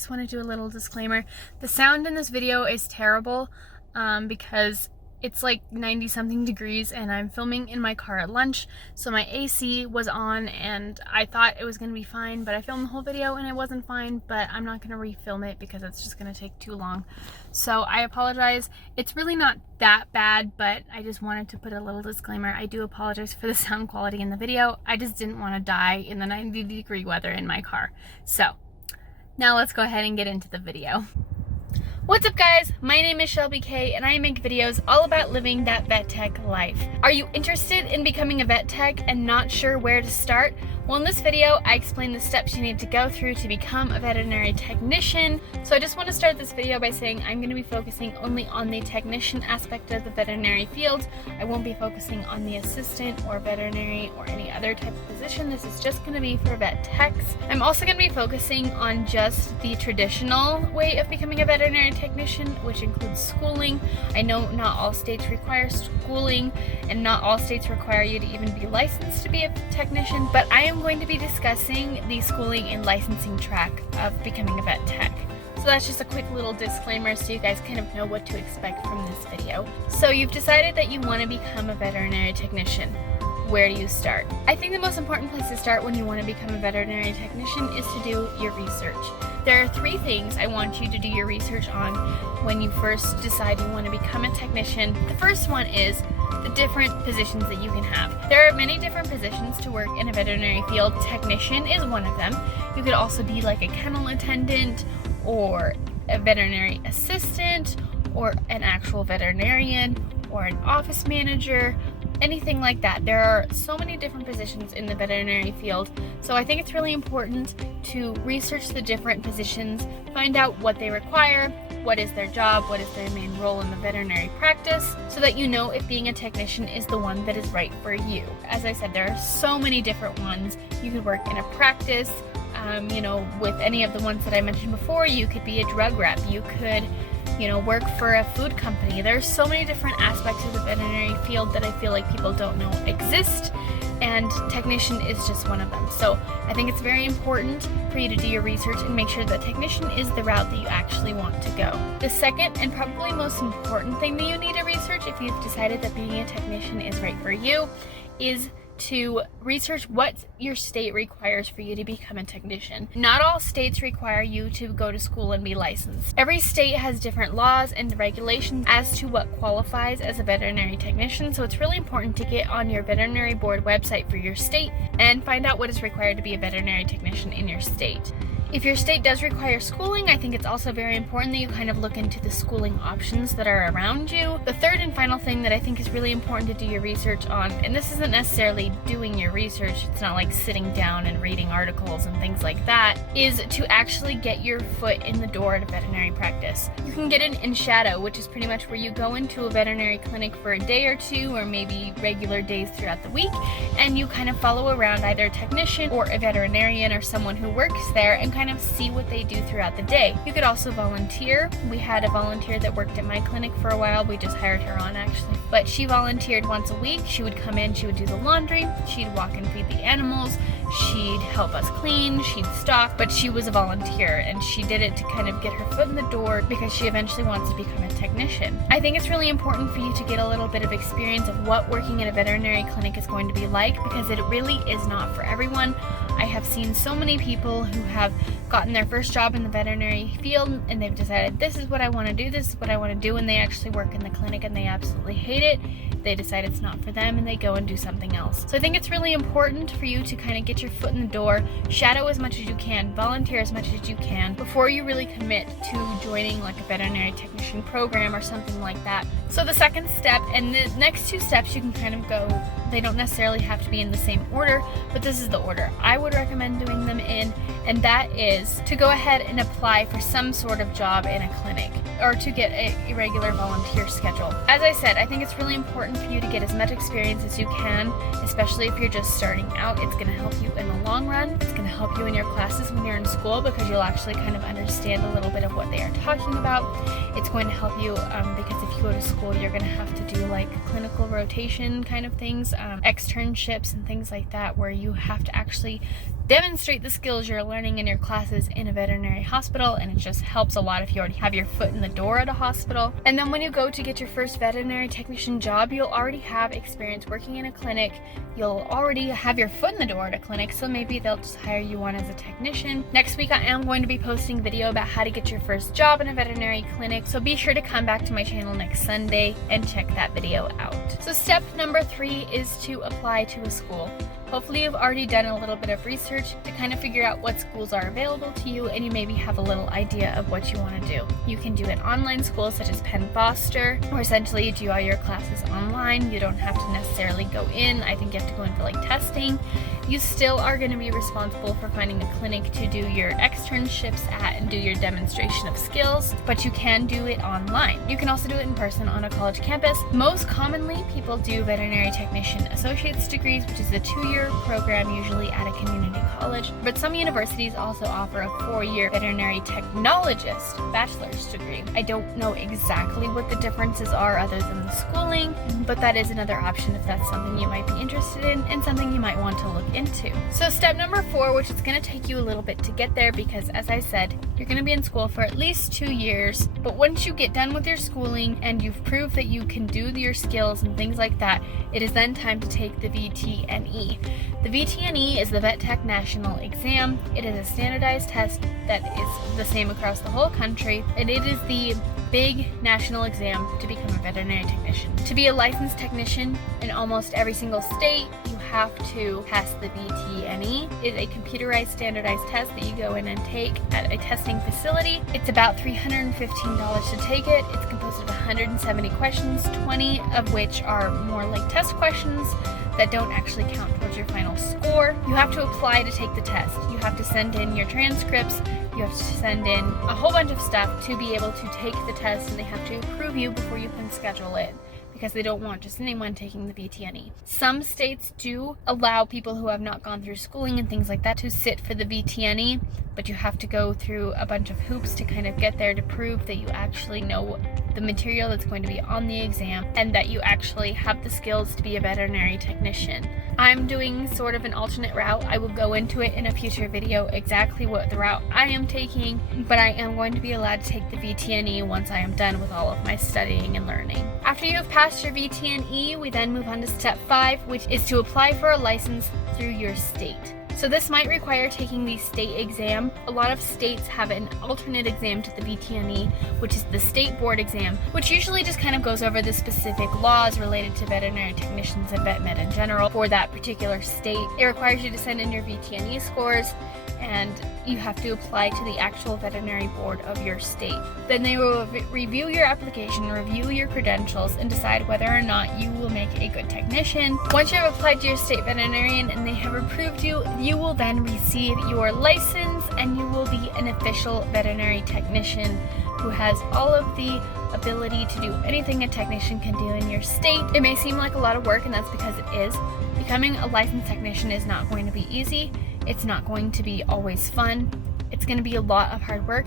just want to do a little disclaimer. The sound in this video is terrible because it's like 90 something degrees and I'm filming in my car at lunch, so my AC was on and I thought it was going to be fine, but I filmed the whole video and it wasn't fine, but I'm not going to refilm it because it's just going to take too long. So I apologize. It's really not that bad, but I just wanted to put a little disclaimer. I do apologize for the sound quality in the video. I just didn't want to die in the 90-degree weather in my car. So now let's go ahead and get into the video. What's up guys, my name is Shelby K and I make videos all about living that vet tech life. Are you interested in becoming a vet tech and not sure where to start? Well, in this video, I explain the steps you need to go through to become a veterinary technician. So I just want to start this video by saying I'm going to be focusing only on the technician aspect of the veterinary field. I won't be focusing on the assistant or veterinary or any other type of position. This is just going to be for vet techs. I'm also going to be focusing on just the traditional way of becoming a veterinary technician, which includes schooling. I know not all states require schooling and not all states require you to even be licensed to be a technician, but I am going to be discussing the schooling and licensing track of becoming a vet tech. So that's just a quick little disclaimer so you guys kind of know what to expect from this video. So you've decided that you want to become a veterinary technician. Where do you start? I think the most important place to start when you want to become a veterinary technician is to do your research. There are 3 things I want you to do your research on when you first decide you want to become a technician. The first one is the different positions that you can have. There are many different positions to work in a veterinary field. Technician is one of them. You could also be like a kennel attendant or a veterinary assistant or an actual veterinarian or an office manager, anything like that. There are so many different positions in the veterinary field, so I think it's really important to research the different positions, find out what they require, what is their job, what is their main role in the veterinary practice, so that you know if being a technician is the one that is right for you. As I said, there are so many different ones. You could work in a practice, with any of the ones that I mentioned before. You could be a drug rep, you could work for a food company. There's so many different aspects of the veterinary field that I feel like people don't know exist, and technician is just one of them. So I think it's very important for you to do your research and make sure that technician is the route that you actually want to go. The second and probably most important thing that you need to research if you've decided that being a technician is right for you is to research what your state requires for you to become a technician. Not all states require you to go to school and be licensed. Every state has different laws and regulations as to what qualifies as a veterinary technician, so it's really important to get on your veterinary board website for your state and find out what is required to be a veterinary technician in your state. If your state does require schooling, I think it's also very important that you kind of look into the schooling options that are around you. The third and final thing that I think is really important to do your research on, and this isn't necessarily doing your research, it's not like sitting down and reading articles and things like that, is to actually get your foot in the door at a veterinary practice. You can get in shadow, which is pretty much where you go into a veterinary clinic for a day or two, or maybe regular days throughout the week, and you kind of follow around either a technician or a veterinarian or someone who works there and kind of see what they do throughout the day. You could also volunteer. We had a volunteer that worked at my clinic for a while. We just hired her on actually. But she volunteered once a week. She would come in, she would do the laundry, she'd walk and feed the animals, she'd help us clean, she'd stock, but she was a volunteer and she did it to kind of get her foot in the door because she eventually wants to become a technician. I think it's really important for you to get a little bit of experience of what working in a veterinary clinic is going to be like, because it really is not for everyone. I have seen so many people who have gotten their first job in the veterinary field and they've decided this is what I want to do, this is what I want to do, and they actually work in the clinic and they absolutely hate it. They decide it's not for them and they go and do something else. So I think it's really important for you to kind of get your foot in the door, shadow as much as you can, volunteer as much as you can before you really commit to joining like a veterinary technician program or something like that. So the second step, and the next 2 steps you can kind of go, they don't necessarily have to be in the same order, but this is the order I would recommend doing them in, and that is to go ahead and apply for some sort of job in a clinic or to get a regular volunteer schedule. As I said, I think it's really important for you to get as much experience as you can, especially if you're just starting out. It's going to help you in the long run. It's going to help you in your classes when you're in school because you'll actually kind of understand a little bit of what they are talking about. It's going to help you because if you go to school, you're going to have to do like clinical rotation kind of things, externships and things like that, where you have to actually demonstrate the skills you're learning in your classes in a veterinary hospital, and it just helps a lot if you already have your foot in the door at a hospital. And then when you go to get your first veterinary technician job, you'll already have experience working in a clinic. You'll already have your foot in the door at a clinic, so maybe they'll just hire you on as a technician. Next week I am going to be posting a video about how to get your first job in a veterinary clinic, so be sure to come back to my channel next Sunday and check that video out. So step number 3 is to apply to a school. Hopefully you've already done a little bit of research to kind of figure out what schools are available to you, and you maybe have a little idea of what you want to do. You can do an online school such as Penn Foster, or essentially you do all your classes online. You don't have to necessarily go in. I think you have to go in for like testing. You still are going to be responsible for finding a clinic to do your externships at and do your demonstration of skills, but you can do it online. You can also do it in person on a college campus. Most commonly, people do veterinary technician associate's degrees, which is a 2-year program usually at a community college, but some universities also offer a 4-year veterinary technologist bachelor's degree. I don't know exactly what the differences are other than the schooling, but that is another option if that's something you might be interested in and something you might want to look into. So step number 4, which is going to take you a little bit to get there because, as I said, you're going to be in school for at least 2 years, but once you get done with your schooling and you've proved that you can do your skills and things like that, it is then time to take the VTNE. The VTNE is the Vet Tech National Exam. It is a standardized test that is the same across the whole country, and it is the big national exam to become a veterinary technician. To be a licensed technician in almost every single state, you have to pass the VTNE. It is a computerized standardized test that you go in and take at a testing facility. It's about $315 to take it. It's composed of 170 questions, 20 of which are more like test questions that don't actually count towards your final score. You have to apply to take the test. You have to send in your transcripts. You have to send in a whole bunch of stuff to be able to take the test, and they have to approve you before you can schedule it, because they don't want just anyone taking the VTNE. Some states do allow people who have not gone through schooling and things like that to sit for the VTNE, but you have to go through a bunch of hoops to kind of get there to prove that you actually know the material that's going to be on the exam and that you actually have the skills to be a veterinary technician. I'm doing sort of an alternate route. I will go into it in a future video exactly what the route I am taking, but I am going to be allowed to take the VTNE once I am done with all of my studying and learning. After you have passed your VTNE, we then move on to step 5, which is to apply for a license through your state. So this might require taking the state exam. A lot of states have an alternate exam to the VTNE, which is the state board exam, which usually just kind of goes over the specific laws related to veterinary technicians and vet med in general for that particular state. It requires you to send in your VTNE scores, and you have to apply to the actual veterinary board of your state. Then they will review your application, review your credentials, and decide whether or not you will make a good technician. Once you have applied to your state veterinarian and they have approved you, you will then receive your license and you will be an official veterinary technician who has all of the ability to do anything a technician can do in your state. It may seem like a lot of work, and that's because it is. Becoming a licensed technician is not going to be easy. It's not going to be always fun. It's going to be a lot of hard work.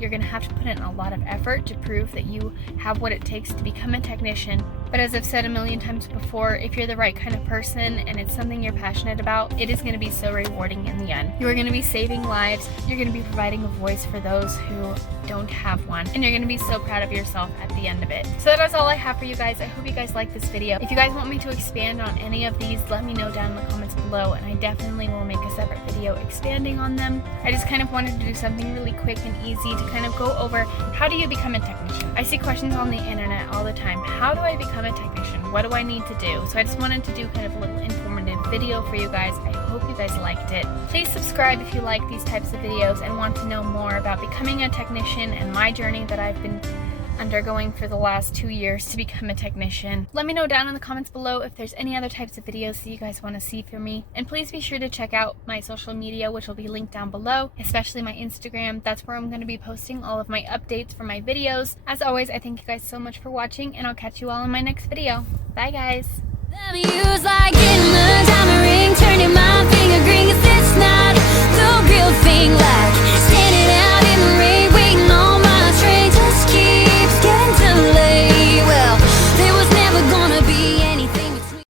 You're going to have to put in a lot of effort to prove that you have what it takes to become a technician. But as I've said a million times before, if you're the right kind of person and it's something you're passionate about, it is going to be so rewarding in the end. You are going to be saving lives. You're going to be providing a voice for those who don't have one. And you're going to be so proud of yourself at the end of it. So that is all I have for you guys. I hope you guys like this video. If you guys want me to expand on any of these, let me know down in the comments below, and I definitely will make a separate video expanding on them. I just kind of wanted to do something really quick and easy to kind of go over how do you become a technician. I see questions on the internet all the time. How do I become a technician? What do I need to do? So I just wanted to do kind of a little informative video for you guys. I hope you guys liked it. Please subscribe if you like these types of videos and want to know more about becoming a technician and my journey that I've been undergoing for the last 2 years to become a technician. Let me know down in the comments below if there's any other types of videos that you guys want to see from me. And please be sure to check out my social media, which will be linked down below, especially my Instagram. That's where I'm going to be posting all of my updates for my videos. As always, I thank you guys so much for watching, and I'll catch you all in my next video. Bye guys! Turning my finger green, 'cause it's not the real thing like